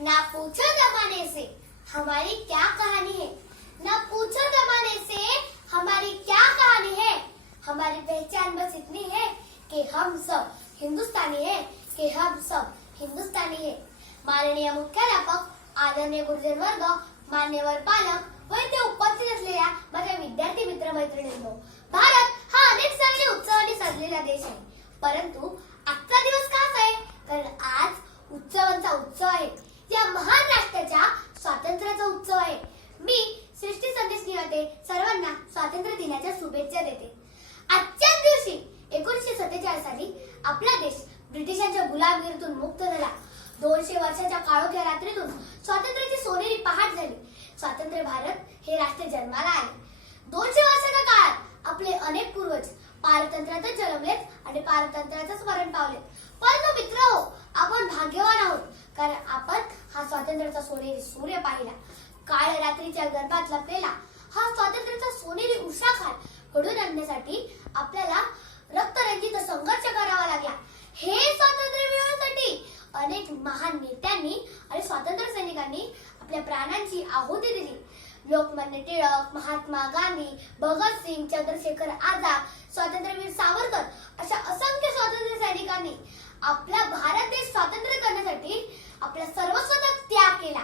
ना पूछो जमाने से हमारी क्या कहानी है। ना पूछो जमाने से हमारी क्या कहानी है। हमारी पहचान बस इतनी है कि हम सब हिंदुस्तानी है कि हम सब हिंदुस्तानी है। माननीय मुख्याध्यापक आदरणीय गुरुजन वर्ग मान्यवर पालक व इथे उपस्थित असलेल्या माझ्या विद्यार्थी मित्र मैत्रिणींनो भारत हा अनेक सणांनी उत्सवाने सजलेला देश आहे. परंतु आजचा दिवस खास आहे कारण आज उत्सवांचा उत्सव आहे. या महान राष्ट्राच्या स्वातंत्र्याचा उत्सव आहे. मी सृष्टी संदेश निहते सर्वांना स्वातंत्र्य दिनाच्या शुभेच्छा देते. आजच्याच दिवशी एकोणीसशे सत्तेचाळीस साली आपला देश ब्रिटिशांच्या गुलामगिरीतून मुक्त झाला. दोनशे वर्षाच्या काळोख्या रात्रीतून स्वातंत्र्याची सोनेरी पहाट झाली. स्वातंत्र्य भारत हे राष्ट्र जन्माला आले. दोनशे वर्षाच्या काळात आपले अनेक पूर्वज पारतंत्र्यातच जन्मलेत आणि पारतंत्र्याचं स्मरण पावले. परंतु मित्र हो, आपण भाग्यवान आहोत. कारण आपण स्वातंत्र्याचा सोनेरी सूर्य पाहिला. काळ रात्रीच्या गर्भात लपलेला हा स्वातंत्र्याचा सोनेरी उषाखाल घडून आणण्यासाठी आपल्याला रक्तरंजित संघर्ष करावा लागला. हे स्वातंत्र्य मिळवण्यासाठी अनेक महान नेत्यांनी आणि स्वातंत्र्य सैनिकांनी आपल्या प्राणांची आहुती दिली. लोकमान्य टिळक महात्मा गांधी भगतसिंग चंद्रशेखर आझाद स्वातंत्र्यवीर सावरकर अशा असंख्य स्वातंत्र्य सैनिकांनी आपला भारत देश स्वातंत्र्य करण्यासाठी आपला सर्वस्वचा त्याग केला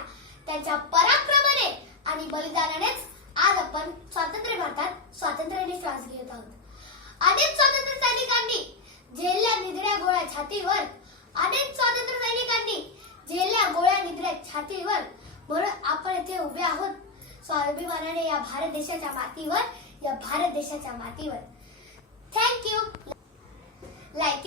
त्यांच्या पराक्रमाने आणि बलिदानानेच आज आपण स्वातंत्र्य भारतात स्वातंत्र्याने श्वास घेत आहोत. अनेक स्वातंत्र्य सैनिकांनी झेलल्या निधड्या गोळ्या छातीवर अनेक स्वातंत्र्य सैनिकांनी झेलल्या गोळ्या निधड्या छातीवर म्हणून आपण इथे उभे आहोत. स्वाभिमानाने या भारत देशाच्या मातीवर या भारत देशाच्या मातीवर. Thank you like